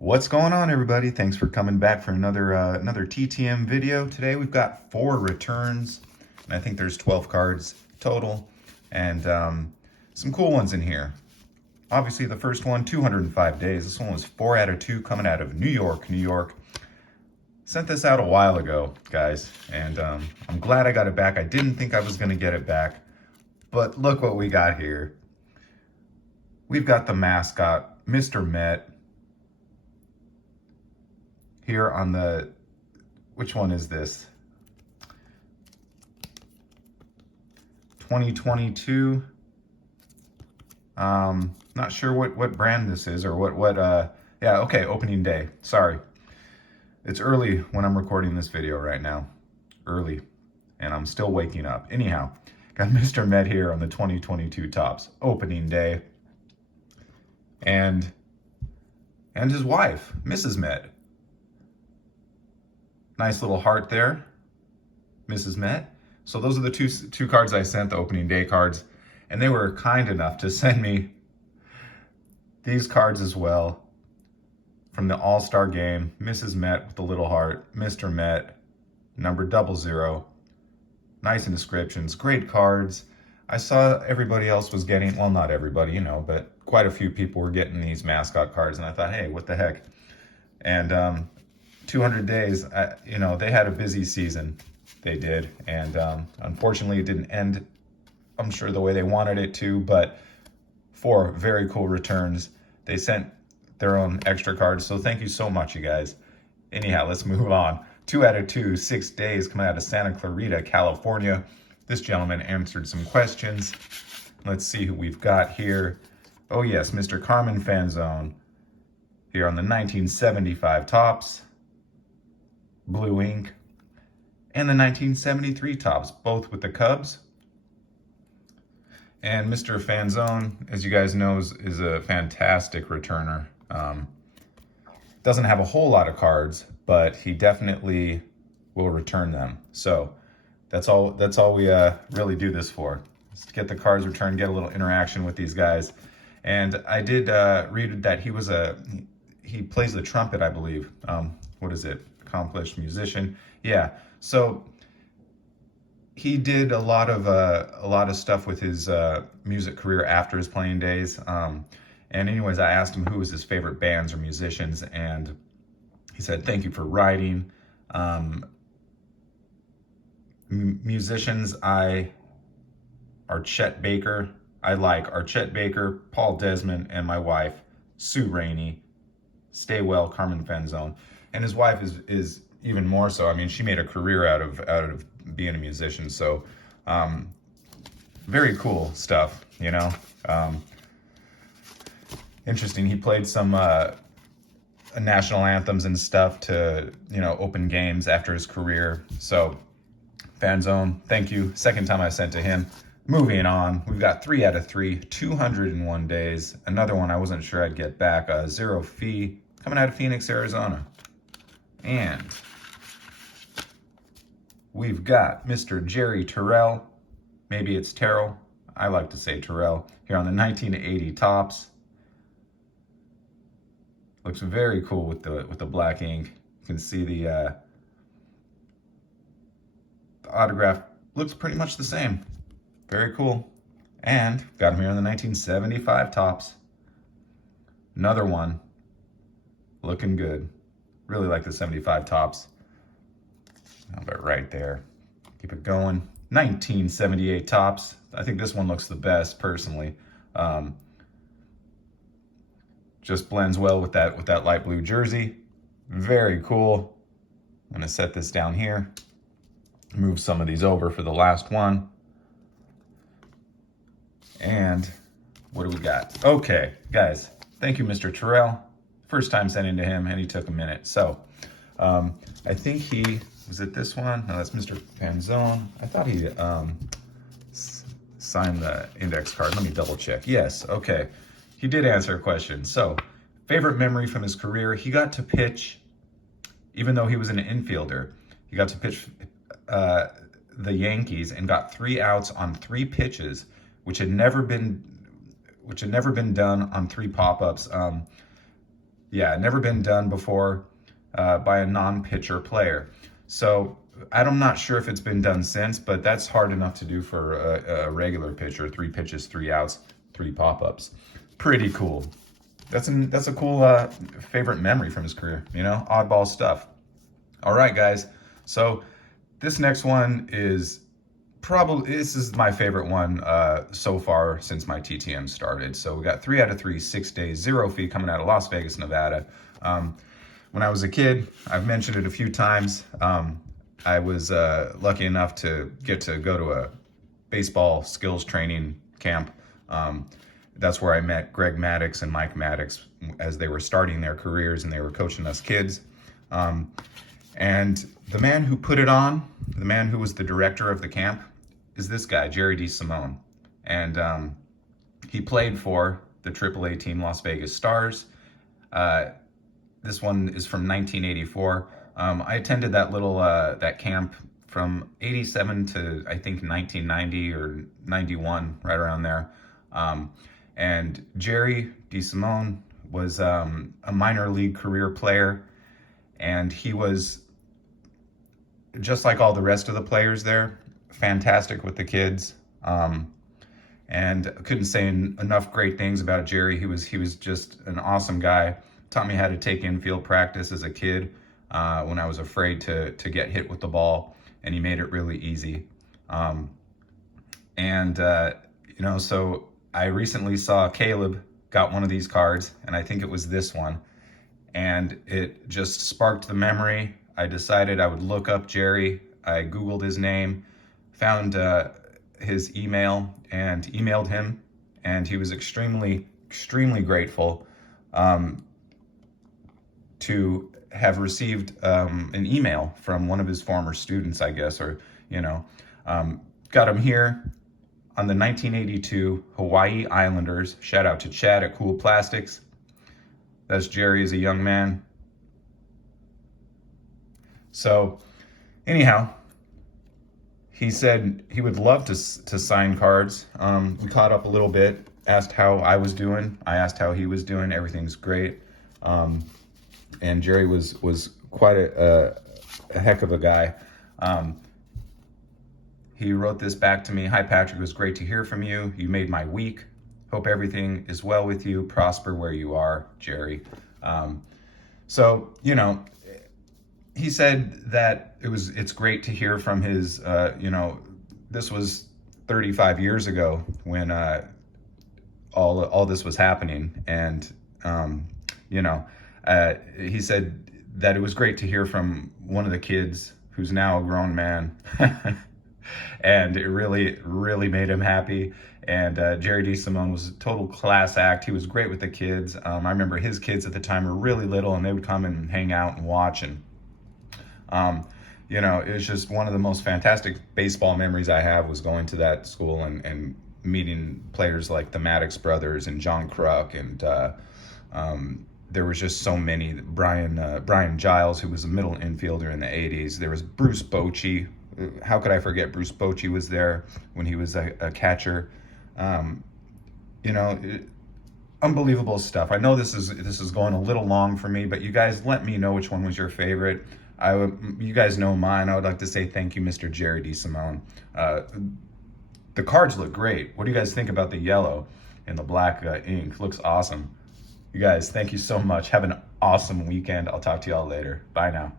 What's going on, everybody? Thanks for coming back for another TTM video. Today we've got 4 returns, and I think there's 12 cards total, and some cool ones in here. Obviously, the first one, 205 days. This one was 4 out of 2, coming out of New York, New York. Sent this out a while ago, guys, and I'm glad I got it back. I didn't think I was going to get it back, but look what we got here. We've got the mascot, Mr. Met. Here on the, which one is this? 2022. Not sure what brand this is or yeah, okay, opening day. Sorry. It's early when I'm recording this video right now. Early. And I'm still waking up. Anyhow, got Mr. Met here on the 2022 Topps opening day. And his wife, Mrs. Met. Nice little heart there, Mrs. Met. So those are the two cards I sent, the opening day cards. And they were kind enough to send me these cards as well from the All-Star game. Mrs. Met with the little heart, Mr. Met, number 00. Nice inscriptions, great cards. I saw everybody else was getting, well, not everybody, you know, but quite a few people were getting these mascot cards. And I thought, hey, what the heck? And 200 days, you know, they had a busy season. They did. And unfortunately, it didn't end, I'm sure, the way they wanted it to, but 4 very cool returns. They sent their own extra cards, so thank you so much, you guys. Anyhow, let's move on. 2 out of 2, 6 days, coming out of Santa Clarita, California. This gentleman answered some questions. Let's see who we've got here. Oh yes, Mr. Carmen Fanzone here on the 1975 Topps. Blue ink, and the 1973 Topps, both with the Cubs. And Mr. Fanzone, as you guys know, is a fantastic returner. Doesn't have a whole lot of cards, but he definitely will return them. So that's all we really do this for, is to get the cards returned, get a little interaction with these guys. And I did read that he plays the trumpet, I believe. What is it? Accomplished musician. Yeah, so he did a lot of stuff with his music career after his playing days. And anyways, I asked him who was his favorite bands or musicians, and he said, thank you for writing. Musicians are Chet Baker. I like Chet Baker, Paul Desmond, and my wife, Sue Rainey. Stay well, Carmen Fanzone. And his wife is even more so. I mean, she made a career out of being a musician. So, very cool stuff, you know. Interesting. He played some national anthems and stuff to, you know, open games after his career. So, Fanzone, thank you. Second time I sent to him. Moving on, we've got 3 out of 3, 201 days. Another one I wasn't sure I'd get back. Zero Fee, coming out of Phoenix, Arizona. And we've got Mr. Jerry Terrell. Maybe it's Terrell. I like to say Terrell. Here on the 1980 Topps. Looks very cool with the black ink. You can see the autograph looks pretty much the same. Very cool. And got him here on the 1975 Topps. Another one. Looking good. Really like the 75 Topps. I'll bet right there. Keep it going. 1978 Topps. I think this one looks the best, personally. Just blends well with that light blue jersey. Very cool. I'm gonna set this down here. Move some of these over for the last one. And what do we got? Okay, guys. Thank you, Mr. Terrell. First time sending to him, and he took a minute. So, I think was it this one? No, that's Mr. Fanzone. I thought he signed the index card. Let me double check. Yes, okay. He did answer a question. So, favorite memory from his career, he got to pitch, even though he was an infielder, he got to pitch the Yankees and got 3 outs on 3 pitches, which had never been done on 3 pop-ups. Yeah, never been done before by a non-pitcher player. So I'm not sure if it's been done since, but that's hard enough to do for a regular pitcher. 3 pitches, 3 outs, 3 pop-ups. Pretty cool. That's a cool favorite memory from his career. Oddball stuff. All right, guys. So this next one is this is my favorite one so far since my TTM started. So we got 3 out of 3, 6 days, 0 fee coming out of Las Vegas, Nevada. When I was a kid, I've mentioned it a few times. I was lucky enough to get to go to a baseball skills training camp. That's where I met Greg Maddux and Mike Maddux as they were starting their careers and they were coaching us kids. And the man who put it on, the man who was the director of the camp, is this guy, Jerry DeSimone. And he played for the AAA team Las Vegas Stars. This one is from 1984. I attended that camp from 87 to I think 1990 or 91, right around there. And Jerry DeSimone was a minor league career player, and he was just like all the rest of the players there, fantastic with the kids. And couldn't say enough great things about Jerry. He was just an awesome guy. Taught me how to take infield practice as a kid when I was afraid to get hit with the ball, and he made it really easy. So I recently saw Caleb got one of these cards, and I think it was this one, and it just sparked the memory. I decided I would look up Jerry. I Googled his name, found his email, and emailed him, and he was extremely, extremely grateful to have received an email from one of his former students, I guess, or, got him here on the 1982 Hawaii Islanders. Shout out to Chad at Cool Plastics. That's Jerry as a young man. So, anyhow, he said he would love to sign cards. We caught up a little bit, asked how I was doing. I asked how he was doing. Everything's great. And Jerry was quite a heck of a guy. He wrote this back to me. Hi, Patrick. It was great to hear from you. You made my week. Hope everything is well with you. Prosper where you are, Jerry. He said that it's great to hear from his, this was 35 years ago when all this was happening. And, he said that it was great to hear from one of the kids who's now a grown man. And it really, really made him happy. And Jerry DeSimone was a total class act. He was great with the kids. I remember his kids at the time were really little, and they would come and hang out and watch. And, it was just one of the most fantastic baseball memories I have was going to that school and meeting players like the Maddox brothers and John Kruk. And there was just so many. Brian Giles, who was a middle infielder in the 80s. There was Bruce Bochy. How could I forget Bruce Bochy was there when he was a catcher? Unbelievable stuff. I know this is going a little long for me, but you guys let me know which one was your favorite. You guys know mine. I would like to say thank you, Mr. Jerry DeSimone. The cards look great. What do you guys think about the yellow and the black ink? Looks awesome. You guys, thank you so much. Have an awesome weekend. I'll talk to y'all later. Bye now.